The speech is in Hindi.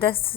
10